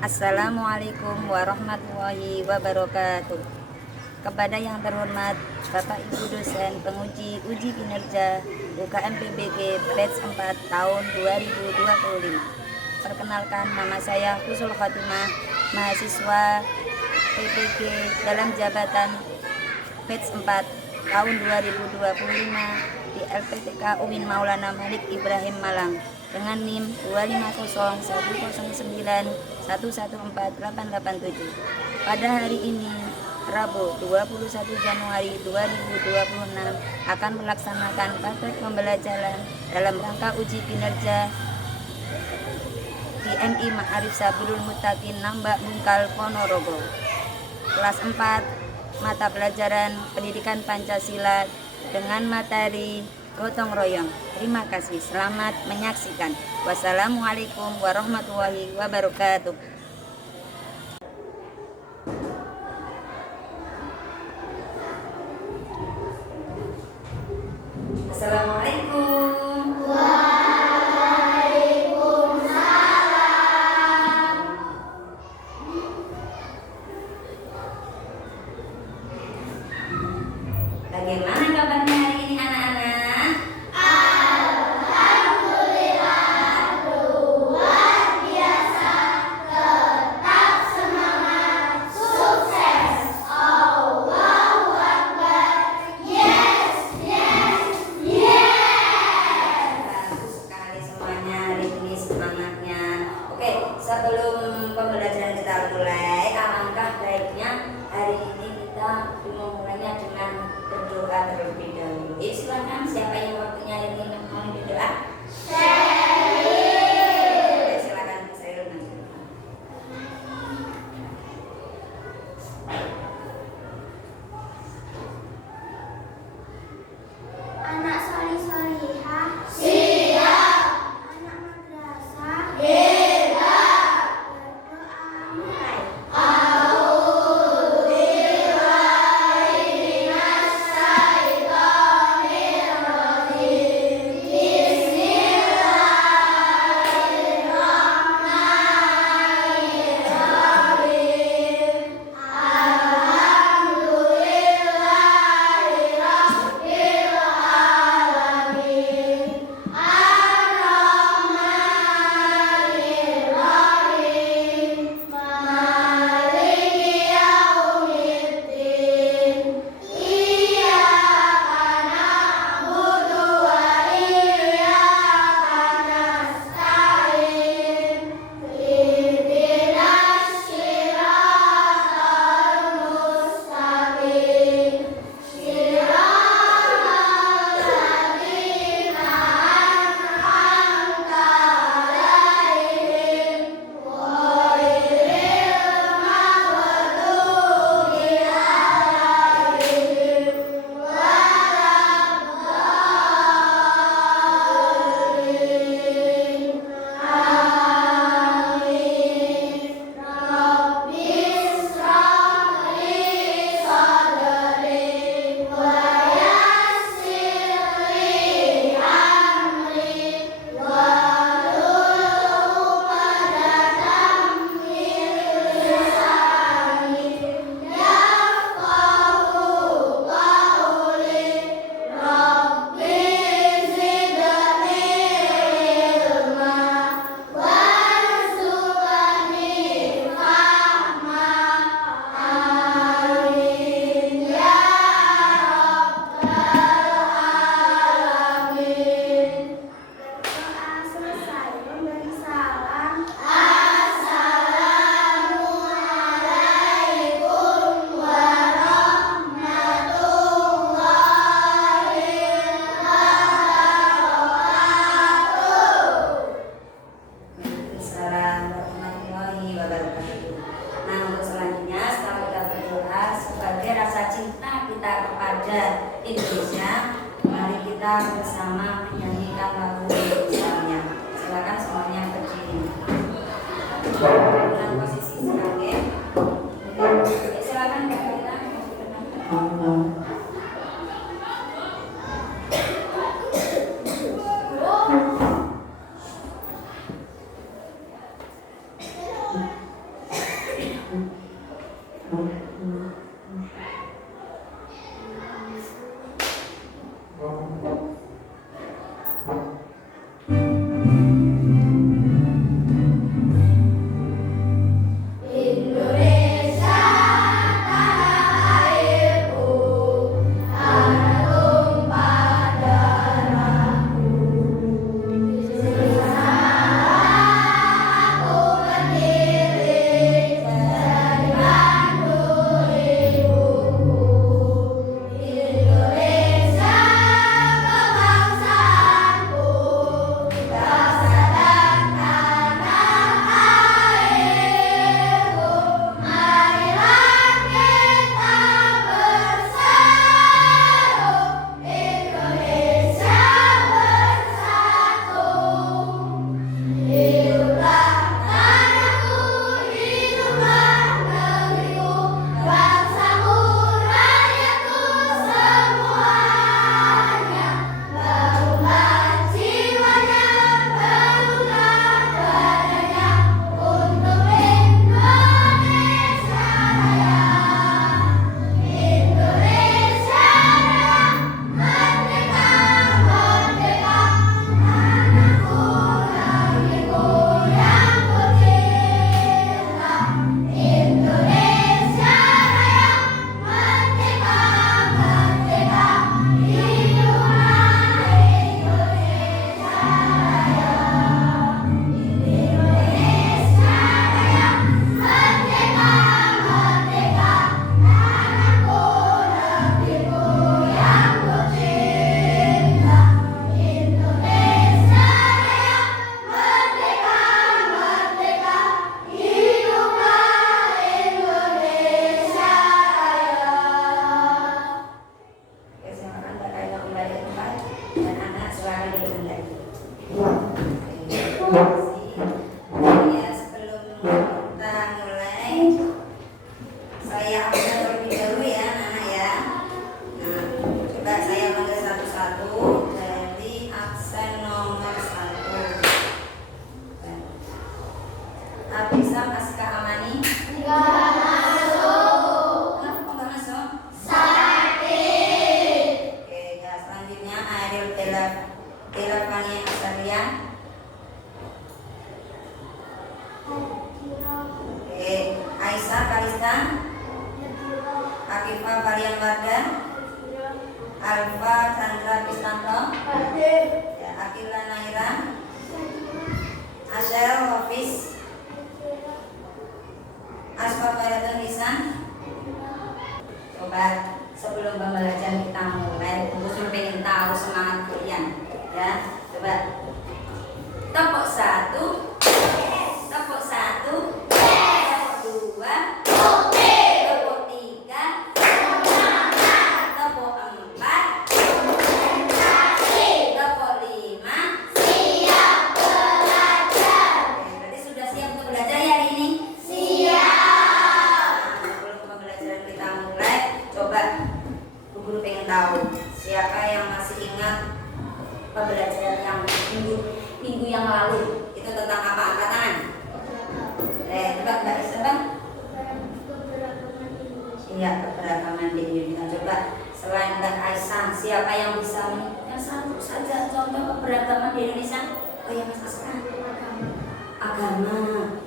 Assalamualaikum warahmatullahi wabarakatuh. Kepada yang terhormat Bapak Ibu dosen penguji uji kinerja UKM PBG batch 4 tahun 2025. Perkenalkan, nama saya Husnul Khotimah, mahasiswa PBG dalam jabatan batch 4 tahun 2025 di LPTK UIN Maulana Malik Ibrahim Malang dengan NIM 2501019114887. Pada hari ini, Rabu 21 Januari 2026 akan melaksanakan praktek pembelajaran dalam rangka uji kinerja di MI Ma'arif Sabilul Muttaqin Nambak Bungkal Ponorogo. Kelas 4 mata pelajaran Pendidikan Pancasila dengan materi gotong royong. Terima kasih, selamat menyaksikan. Wassalamualaikum warahmatullahi wabarakatuh. Assalamualaikum. Bagaimana kabarnya hari ini anak-anak? Alhamdulillah, luar biasa, tetap semangat, sukses, Allahu Akbar, yes, yes, yes. Bagus sekali semuanya hari ini semangatnya. Oke, sebelum pembelajaran kita mulai, alangkah baiknya hari ini kita memulainya dengan berdoa terlebih dahulu. Silakan, siapa yang waktunya ini mau berdoa? Silakan, saya Anak solih-solihah, siap. Anak madrasah, siap. Berdoa mulai. Indonesia, mari kita bersama menyanyikan lagu Indonesia. Silakan semuanya berdiri dengan posisi sebagai. Silakan kita. Nafisa Aska Amani. Enggak masuk. Kenapa kok nggak masuk? Sakit. Oke, ya selanjutnya Ariel Fania Asaria. Oke, Aisyah Kalista. Akifah Varian Warda. Alfa Chandra Kristanto. Ya, Akila Naira. Asyel Hafiz. Asfa Khairatun Nisan. Coba sebelum pembelajaran kita mulai, Gus pengen tahu semangat kalian, ya. Coba tepuk satu, tepuk satu, tepuk dua, tepuk tiga, tepuk empat, tepuk lima. Oke, berarti sudah siap untuk belajar ya hari ini? Sebelum pembelajaran kita mulai, coba Bu Guru pengen tahu siapa yang masih ingat pembelajaran yang minggu yang lalu itu tentang apa? Angkat tangan. Coba Mbak Isra. Iya, keberagaman di Indonesia. Coba selain Mbak Aisyah, siapa yang bisa yang satu saja contoh keberagaman di Indonesia? Oh ya Mas Asma. Agama.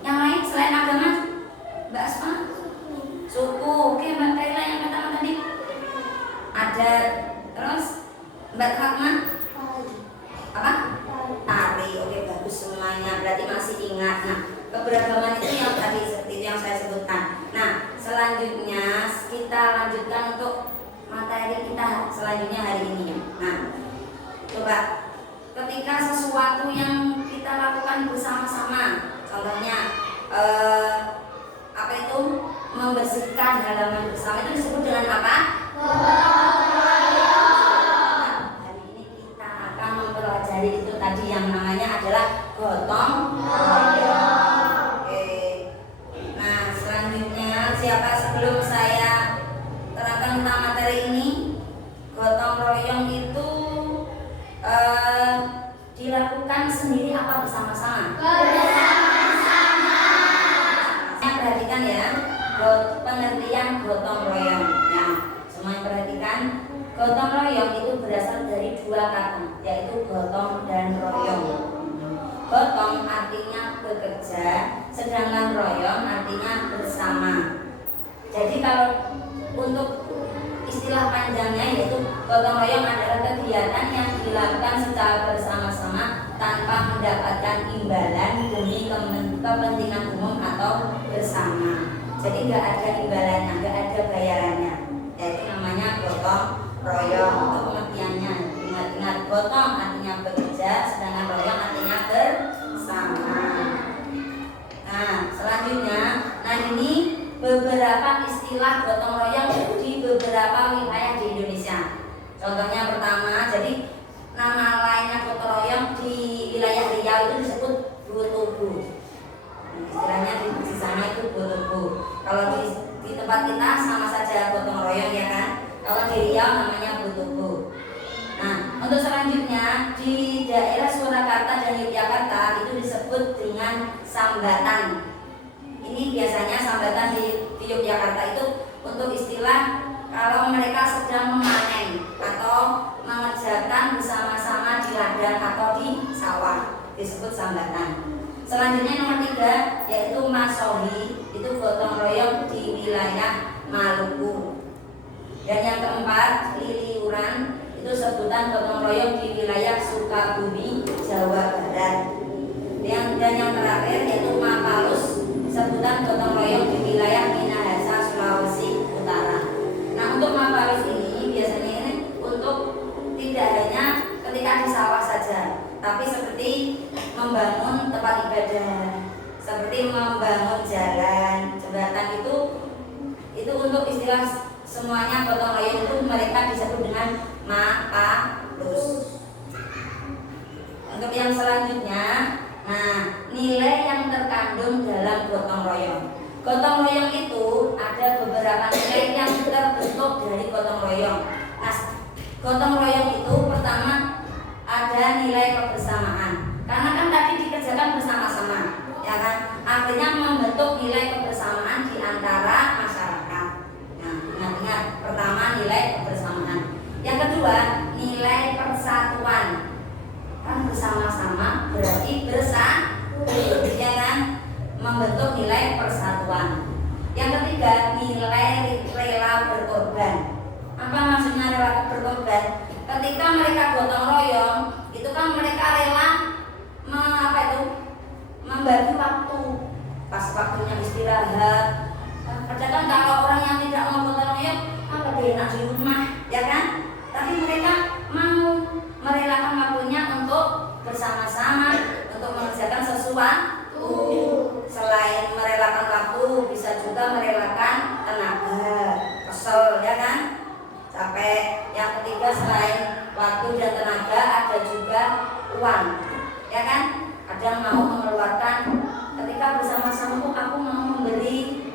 Yang lain selain agama? Mbak Asma? Suku. Oke, Mbak Kaila yang pertama tadi. Ada terus Mbak Fatma? Apa? Tari. Oke, bagus semuanya. Berarti masih ingat. Nah, keberagaman itu yang tadi seperti itu yang saya sebutkan. Nah, selanjutnya kita lanjutkan untuk materi kita selanjutnya hari ini ya. Nah, coba ketika sesuatu yang kita lakukan bersama-sama, contohnya apa itu membersihkan halaman bersama itu disebut dengan apa? Hari ini kita akan mempelajari itu tadi yang namanya adalah gotong royong. Oke. Nah, selanjutnya siapa sebelum saya terangkan tentang materi ini? Gotong royong itu dilakukan sendiri apa bersama-sama? Perhatikan ya, pengertian gotong royong. Ya, semuanya perhatikan. Gotong royong itu berasal dari dua kata, yaitu gotong dan royong. Gotong artinya bekerja, sedangkan royong artinya bersama. Jadi kalau untuk istilah panjangnya yaitu gotong royong adalah kegiatan yang dilakukan secara bersama-sama tanpa mendapatkan imbalan demi kepentingan umum atau bersama. Jadi nggak ada imbalannya, nggak ada bayarannya. Yaitu namanya gotong royong. Untuk pengertiannya ingat-ingat, gotong artinya bekerja, sedangkan royong artinya bersama. Nah, selanjutnya, nah ini beberapa istilah gotong royong di beberapa wilayah di Indonesia. Contohnya pertama, jadi nama lainnya gotong royong di wilayah Riau itu disebut butubu. Istilahnya di sana itu butubu. Kalau di tempat kita sama saja gotong royong ya kan. Kalau di Riau namanya butubu. Nah, untuk selanjutnya di daerah Surakarta dan Yogyakarta itu disebut dengan sambatan. Ini biasanya sambatan di Yogyakarta itu untuk istilah kalau mereka sedang memanen atau mengerjakan bersama-sama di ladang atau di sawah, disebut sambatan. Selanjutnya nomor 3 yaitu masohi, itu gotong royong di wilayah Maluku. Dan yang keempat liliuran, itu sebutan gotong royong di wilayah Sukabumi, Jawa Barat. Dan yang terakhir yaitu mapalus, sebutan gotong royong di wilayah Minahasa, Sulawesi Utara. Nah, untuk mapalus ini biasanya ini untuk tidak hanya ketika di sawah saja, tapi seperti membangun tempat ibadah, seperti membangun jalan, jembatan itu untuk istilah semuanya gotong royong itu mereka disebut dengan mapalus. Untuk yang selanjutnya, nah nilai yang terkandung dalam gotong royong. Gotong royong itu ada beberapa nilai yang terbentuk dari gotong royong. Nah, gotong royong itu pertama ada nilai kebersamaan. Karena kan tadi dikerjakan bersama-sama, ya kan? Artinya membentuk nilai kebersamaan di antara masyarakat. Nah, ingat-ingat, pertama nilai kebersamaan. Yang kedua, nilai persatuan. Kan bersama-sama berarti bersatu, ya kan? Membentuk nilai persatuan. Yang ketiga, nilai rela berkorban. Apa maksudnya rela berkorban? Ketika mereka gotong royong, itu kan mereka rela membagi waktu. Pas waktunya istirahat. Kadang kalau orang yang tidak mau gotong royong, lebih enak di rumah, ya kan? Tapi mereka mau merelakan waktunya untuk bersama-sama untuk mengerjakan sesuatu. Selain merelakan waktu, bisa juga merelakan tenaga, kesel, ya kan? Capek. Yang ketiga, selain waktu dan tenaga, ada juga uang, ya kan? Kadang mau mengeluarkan ketika bersama-sama tuh aku mau memberi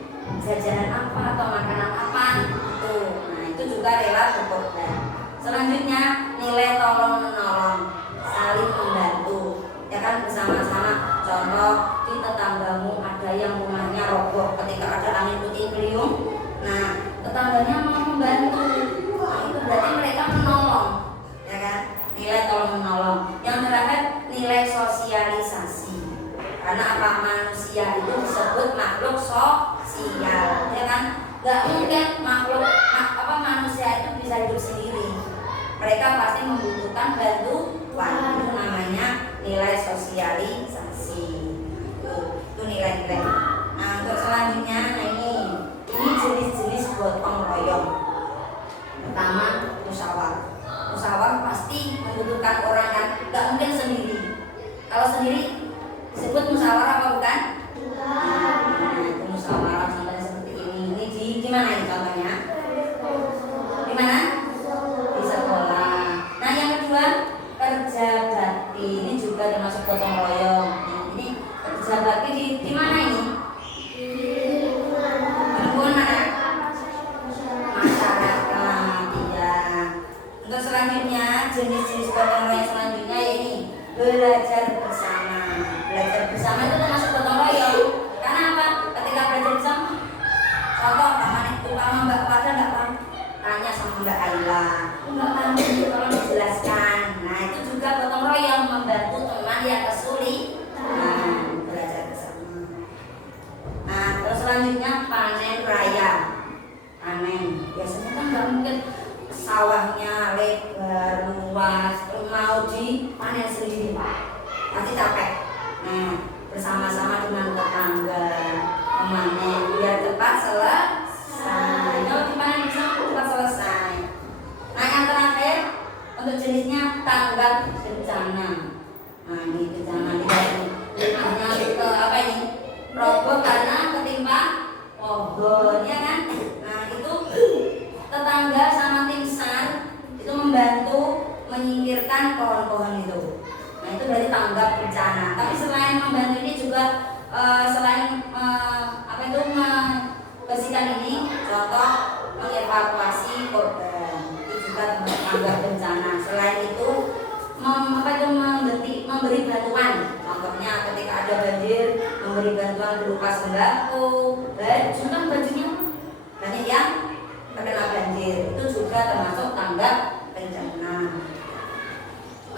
jajanan apa atau makanan apa itu. Nah, itu juga rela berkorban. Selanjutnya, nilai tolong menolong, saling membantu, ya kan? Bersama-sama. Contoh, di tetanggamu ada yang rumahnya roboh ketika ada angin puting beliung, nah tetangganya mau membantu, nah, itu berarti mereka menolong, ya kan? Nilai tolong menolong. Yang terakhir, nilai sosialisasi. Karena apa? Manusia itu disebut makhluk sosial, ya kan? Gak mungkin manusia itu bisa hidup sendiri. Mereka pasti membutuhkan bantuan. Itu namanya nilai sosialisasi. Itu nilai-nilai. Nah, untuk selanjutnya, ini jenis-jenis gotong royong. Pertama, musyawarah. Musyawarah pasti membutuhkan orang, kan? Gak mungkin sendiri. Kalau sendiri disebut musyawarah apa bukan? Nah, itu musyawarah contohnya seperti ini. Ini di mana ini contohnya? Di mana? Di sekolah. Nah, yang kedua, kerja bakti. Ini juga termasuk gotong royong. Ini kerja bakti di mana ini? Di lingkungan mana? Masyarakat. Iya. Untuk selanjutnya, jenis-jenis gotong royong selanjutnya ini belajar bersama. Belajar bersama itu termasuk gotong royong. Karena apa? Ketika belajar bersama, contoh sama Mbak Pada nggak paham, tanya sama Mbak Aila. Mbak paham, tolong dijelaskan. Nah, itu juga gotong royong, membantu teman yang kesulitan. Belajar bersama. Nah, terus selanjutnya panen raya. Panen. Biasanya kan nggak mungkin sawahnya lebar, luas, mau dipanen sendiri, pasti capek. Nah, bersama-sama dengan tetangga memanen biar cepat selesai. Kalau dipanen bersama cepat selesai. Nah, yang terakhir untuk jenisnya tanggap bencana. Nah, ini bencana hanya ke apa ini? Roboh karena ketimpa pohon, ya kan? Nah, itu tetangga sama tim SAR itu membantu menyingkirkan pohon-pohon itu. Nah, itu berarti tanggap bencana. Tapi selain membantu ini juga selain membersihkan ini, contoh mengevakuasi korban, itu juga termasuk tanggap bencana. Selain itu memberi bantuan. Contohnya ketika ada banjir, memberi bantuan berupa sembako, baju, kan bajunya banyak yang terkena banjir, itu juga termasuk tanggap bencana.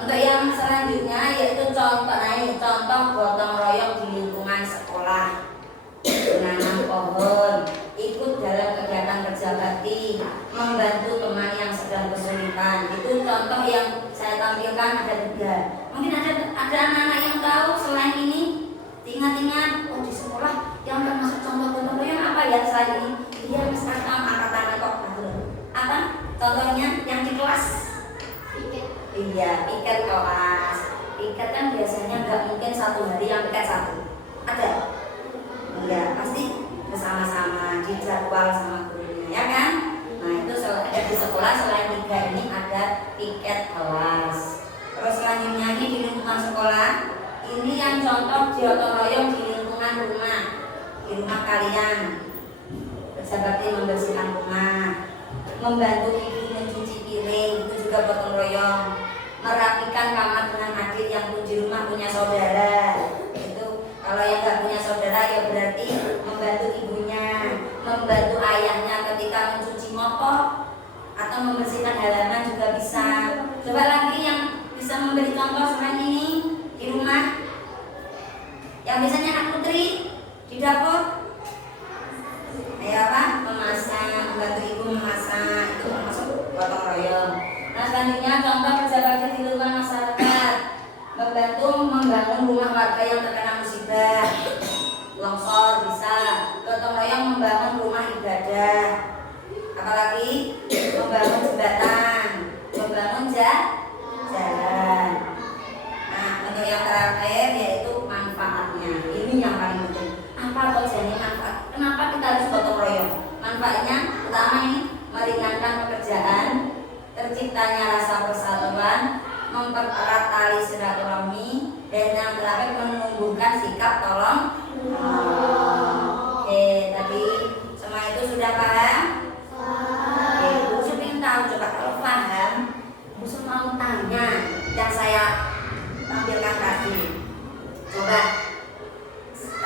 Untuk yang selanjutnya yaitu contoh gotong royong di lingkungan sekolah. Menanam pohon, ikut dalam kegiatan kerja bakti, membantu teman yang sedang kesulitan. Itu contoh yang saya tampilkan ada 3. Mungkin ada anak-anak yang tahu selain ini. Ingat-ingat, oh di sekolah yang termasuk contoh gotong royong apa ya selain ini? Iya, misalkan angkat tangan kok. Apa? Contohnya yang di kelas. Iya, piket kelas. Piket kan biasanya nggak mungkin satu hari yang piket satu. Ada? Iya, pasti bersama-sama dijadwal sama gurunya, ya kan? Nah, itu ada di sekolah. Selain 3 ini ada piket kelas. Terus selanjutnya ini di lingkungan sekolah. Ini yang contoh gotong royong di lingkungan rumah, di rumah kalian. Kerja bakti membersihkan rumah, membantu ibu mencuci piring, itu juga gotong royong. Merapikan kamar dengan adik yang di rumah punya saudara, itu kalau Kalau yang nggak punya saudara ya berarti membantu ibunya, membantu ayahnya ketika mencuci motor atau membersihkan halaman juga bisa. Coba lagi yang bisa memberi contoh selain ini di rumah. Yang biasanya anak putri di dapur. Ayo apa? Memasak, membantu ibu memasak, itu termasuk gotong royong. Nah selanjutnya contoh kerja bakti di lingkungan masyarakat, membantu membangun rumah warga yang terkena musibah, longsor bisa, gotong royong membangun rumah ibadah, apalagi membangun jembatan, membangun jalan. Nah untuk yang terakhir yaitu manfaatnya, ini yang paling penting. Apa tujuannya manfaat? Kenapa kita harus gotong royong? Manfaatnya pertama ini meringankan pekerjaan, terciptanya rasa persatuan, mempererat tali silaturahmi, dan yang terakhir menumbuhkan sikap tolong. Oke, tadi semua itu sudah paham? Oke, Busu ingin tahu, coba kalau paham, Busu mau tanya yang saya tampilkan tadi. Coba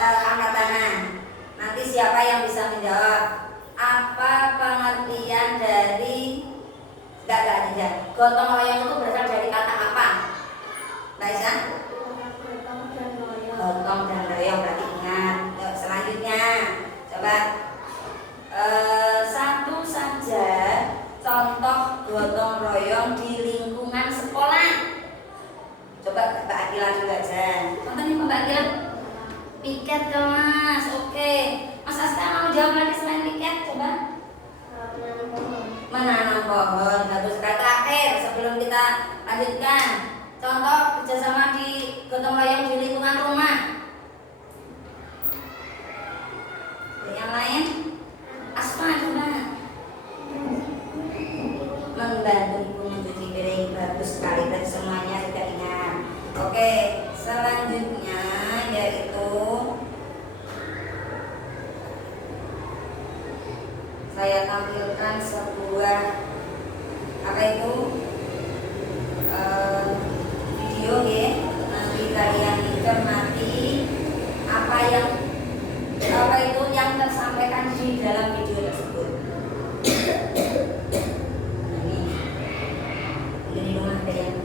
angkat tangan. Nanti siapa yang bisa menjawab? Apa pengertian dari gotong royong itu berasal dari kata apa? Mbak Isa? Gotong dan royong, berarti ingat. Yuk, selanjutnya coba satu saja contoh gotong royong di lingkungan sekolah. Coba Mbak Akila dulu aja. Contohnya Mbak Akila. Piket kelas, oke. Mas Aska mau jawab lagi selain piket, coba. Menanam pohon, bagus. Terakhir sebelum kita lanjutkan, contoh kerjasama di gotong royong di lingkungan rumah. Yang lain, Asma coba. Membantu ibu mencuci piring, bagus sekali dan semuanya sudah ingat. Oke, selanjutnya yaitu saya tampilkan sebuah apa itu video ya. Nanti kalian cermati apa itu yang tersampaikan di dalam video tersebut. Ini di rumah ada yang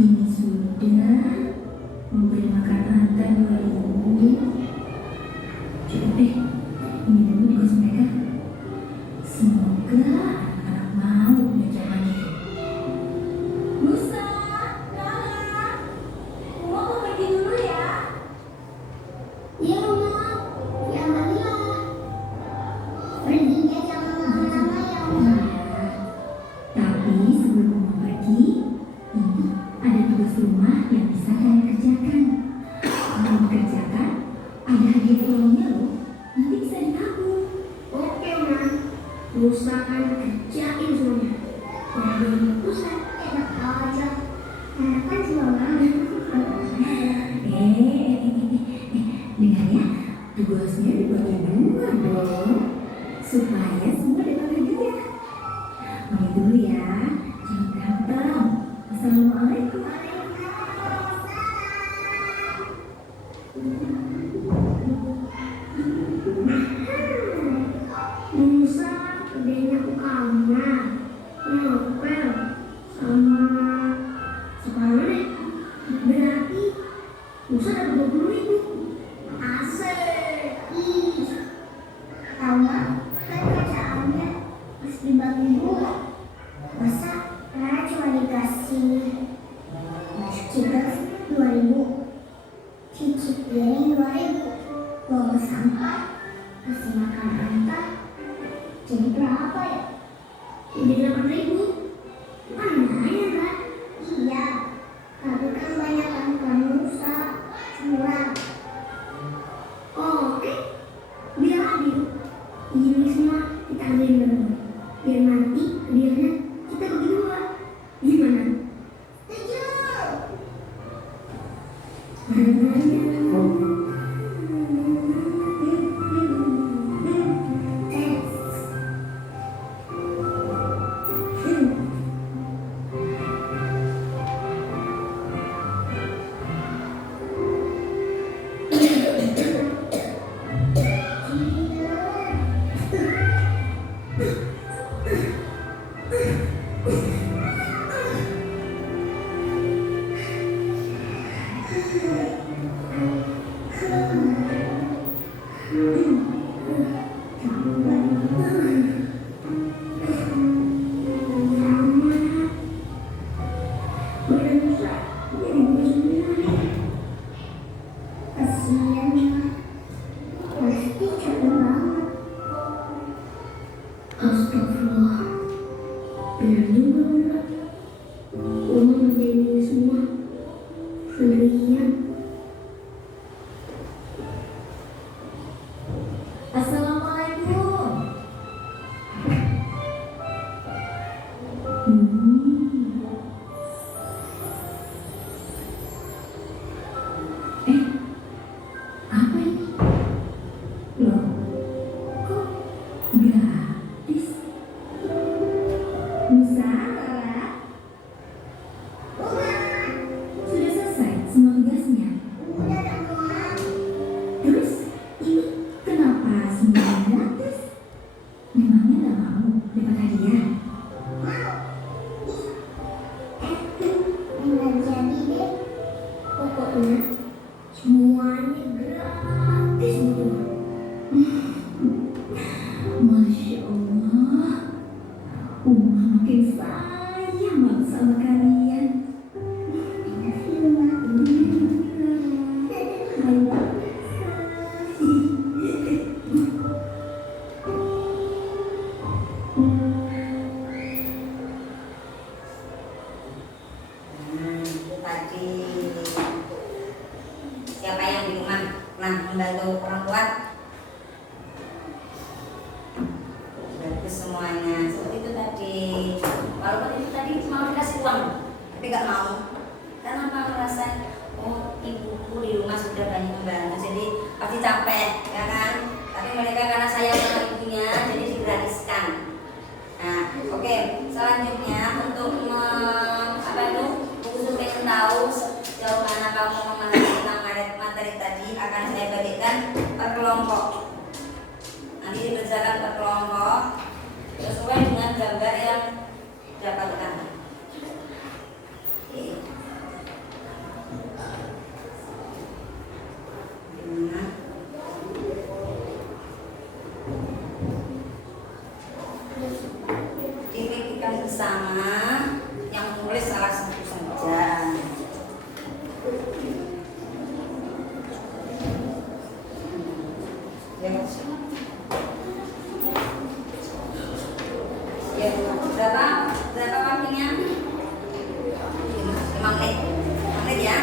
ini sudah memberi makan rantai 2000. Cukup deh, ini dulu tugas mereka. Semoga anak-anak mau belajar lagi. Musa, Nala, mau pergi dulu ya? Iya Mama, ya Maria. Perginya jangan lama-lama ya Mama. Tapi sebelum mau pergi, ini ada tugas rumah yang bisa kalian kerjakan. Kalau dikerjakan, ada hadiah tolongnya loh. Nanti bisa ditabung. Oke Ma, Musa akan kerjain semuanya. Dari Musa enak aja. Karena kan semangat. Dengar ya, tugasnya dibagi dua dong, supaya semua dapat hadiah. Mari dulu ya, jangan berantem. Assalamualaikum. Musa kerjanya aku kamu, ngepel sama sekolah deh. Berarti Musa dapat 20.000. Asik. Ih, tahu nggak? Kan kerjaannya harus dibagi dua. Masa Rara cuma dikasih cigas 2.000, cuci piring 2.000, buang sampah, kasih makan antar, jadi berapa ya? Jadi 8.000. Kan lumayan kan? Iya, tapi kan banyak kan Musa curang. Oke, biar adil. Ini semua kita ambil dulu, biar nanti hadiahnya kita bagi dua. Gimana? Kasian ya, pasti capek banget. Astagfirullah, benar juga benar. Uma ngerjain ini semua sendirian. Assalamualaikum. Apa ini? Loh, kok gratis? Musa, Lala? Sudah selesai semua tugasnya? Udah semua. Terus, ini kenapa semuanya gratis? Memangnya gak mau dapat hadiah? Nggak jadi deh. Pokoknya semuanya gratis gitu. Masya Allah, Uma makin sayang banget sama kalian. Itu tadi siapa yang di rumah membantu orang tua? Bagus semuanya. Seperti itu tadi. Walaupun itu tadi cuma dikasih uang, tapi nggak mau. Karena apa? Merasa ibuku di rumah sudah banyak membantu, jadi pasti capek, ya kan? Tapi mereka karena sayang sama ibunya, jadi digratiskan. Nah, oke. Selanjutnya untuk untuk pengen tahu sejauh mana kamu memahami tentang materi tadi akan saya bagikan per kelompok. Nanti dikerjakan per kelompok sesuai dengan gambar yang didapatkan. Oke. Gimana? Dipikirkan bersama, yang menulis salah satu saja. Ya, berapa waktunya? 5 menit. 5 menit ya.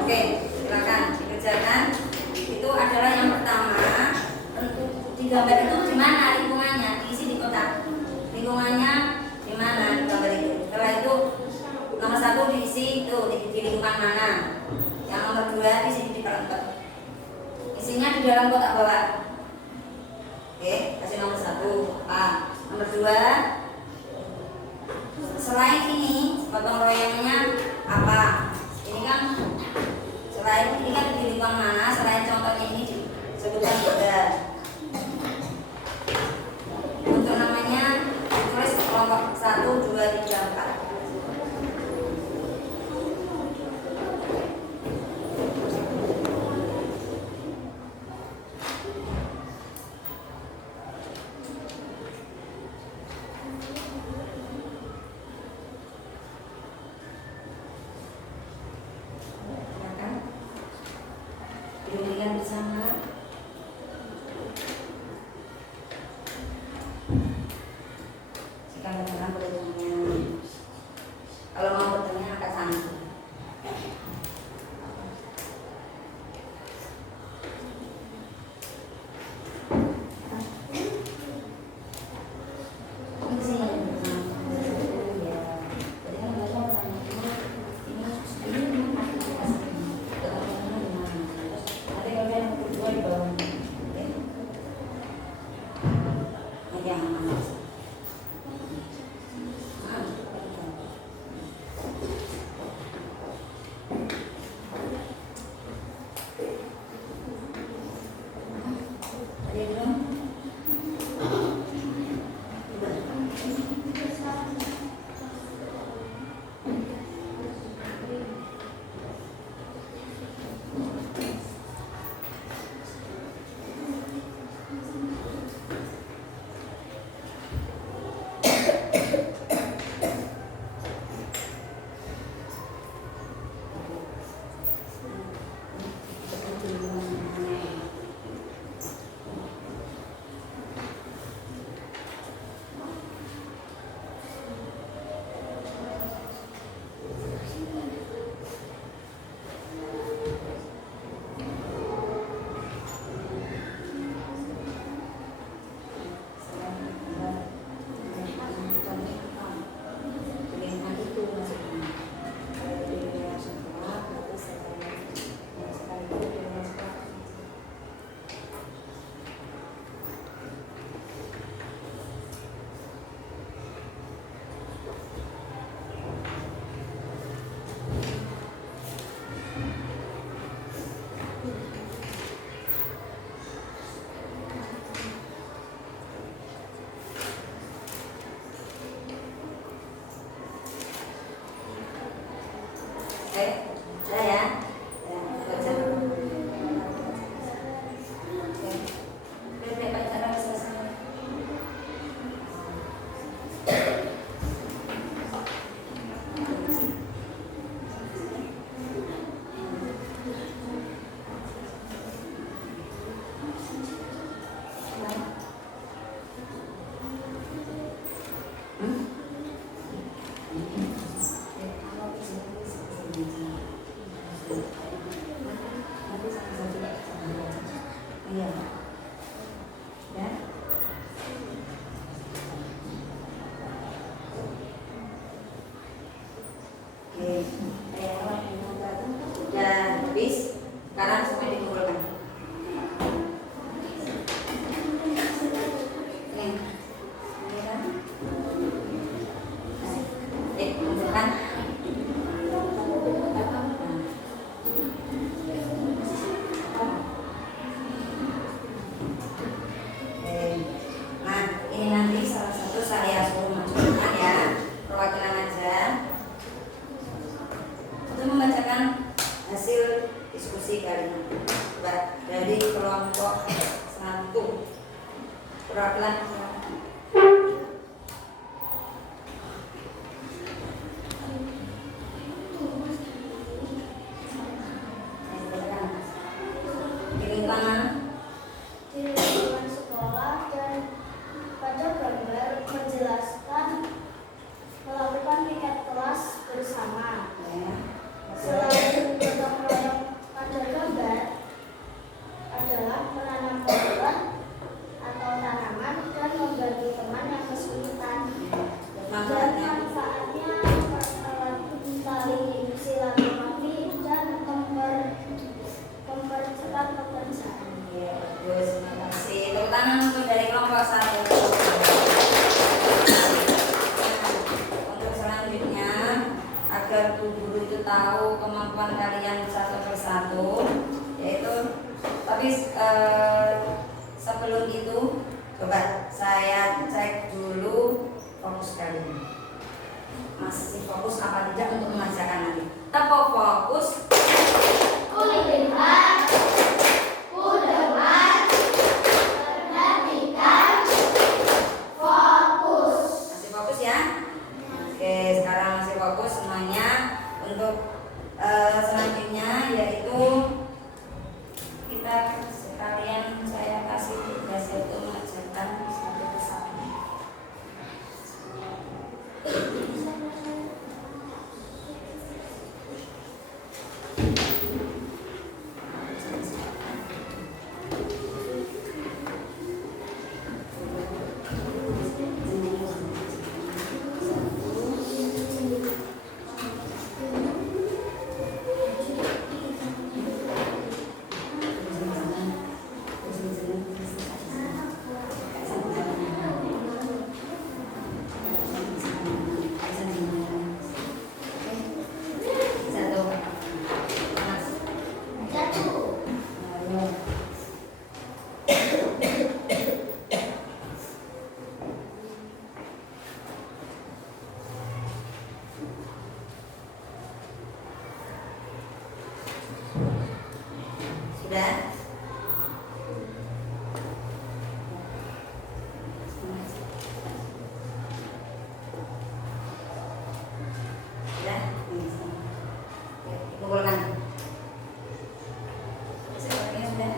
Oke, silakan dikerjakan. Itu adalah yang pertama. Tentu di gambar itu di mana lingkungannya? Diisi di kotak. Lingkungannya di mana di gambar itu? Setelah itu nomor 1 diisi itu di lingkungan mana? Yang nomor 2 diisi di perangkat. Isinya di dalam kotak bawah. Oke, kasih nomor 1 A. Nomor 2, selain ini gotong royongnya apa? Ini kan selain ini kan di lingkungan mana? Selain contohnya ini disebutkan juga. Untuk namanya tulis kelompok 1, 2, 3, 4. Dudukkan bersama. Sekarang teman boleh tanya. Kalau mau bertanya angkat tangan. Oke, udah ya. Ya, baca. Oke. Udah baca lagi selesai. Iya. Ya. Oke. Udah habis. Sekarang semua dikumpulkan. Nih. Ini kan. Kumpulkan. Nah, ini nanti salah satu saya suruh masukkan ya, perwakilan aja untuk membacakan hasil diskusi kali ini. Coba dari kelompok 1 perwakilan. Kirim tangan. Di lingkungan sekolah dan pada gambar menjelaskan melakukan piket kelas bersama. Ya. Selain gotong royong pada gambar adalah menanam pohon atau tanaman dan membantu teman yang kesulitan. Dan manfaatnya tali silaturahmi dan mempercepat pekerjaan. Ya, bagus, terima kasih. Tepuk tangan untuk dari kelompok 1. Untuk selanjutnya, agar Bu Guru itu tahu kemampuan kalian satu persatu, yaitu tapi sebelum itu coba saya cek dulu fokus kalian. Masih fokus apa tidak untuk mengajarkan nanti? Apa fokus? Masih fokus ya? Oke, sekarang masih fokus semuanya. Untuk selanjutnya yaitu kita sekalian saya kasih tugas yaitu mengajarkan satu persatu. Sudah? Sudah? Oke, kumpulkan. Sepertinya sudah.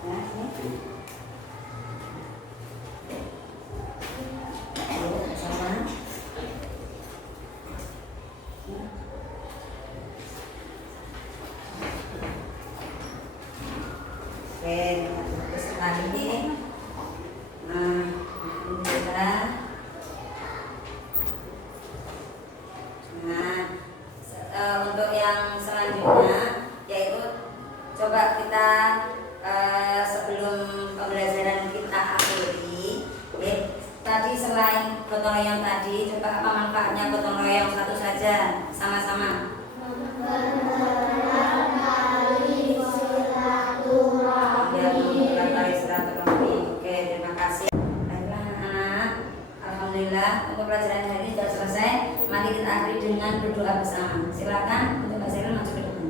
Nah, ini. Ayo, sama. Oke, terus lagi. Nah, ini sudah. Nah, untuk yang selanjutnya yaitu coba kita sebelum pembelajaran kita akhiri, tadi selain gotong royong tadi, coba apa manfaatnya gotong royong satu saja sama-sama? Ya, mempererat tali silaturahmi. Oke, terima kasih. Baiklah anak-anak, alhamdulillah Alhamdulillah untuk pelajaran hari ini sudah selesai. Mari kita akhiri dengan berdoa bersama. Silakan untuk Mbak Seril maju ke depan.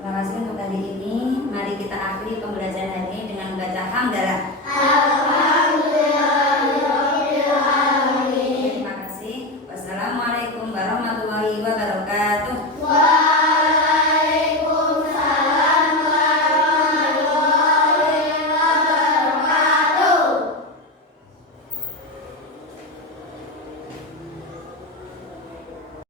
Terima kasih untuk kali ini. Mari kita akhiri pembelajaran hari ini dengan membaca hamdalah.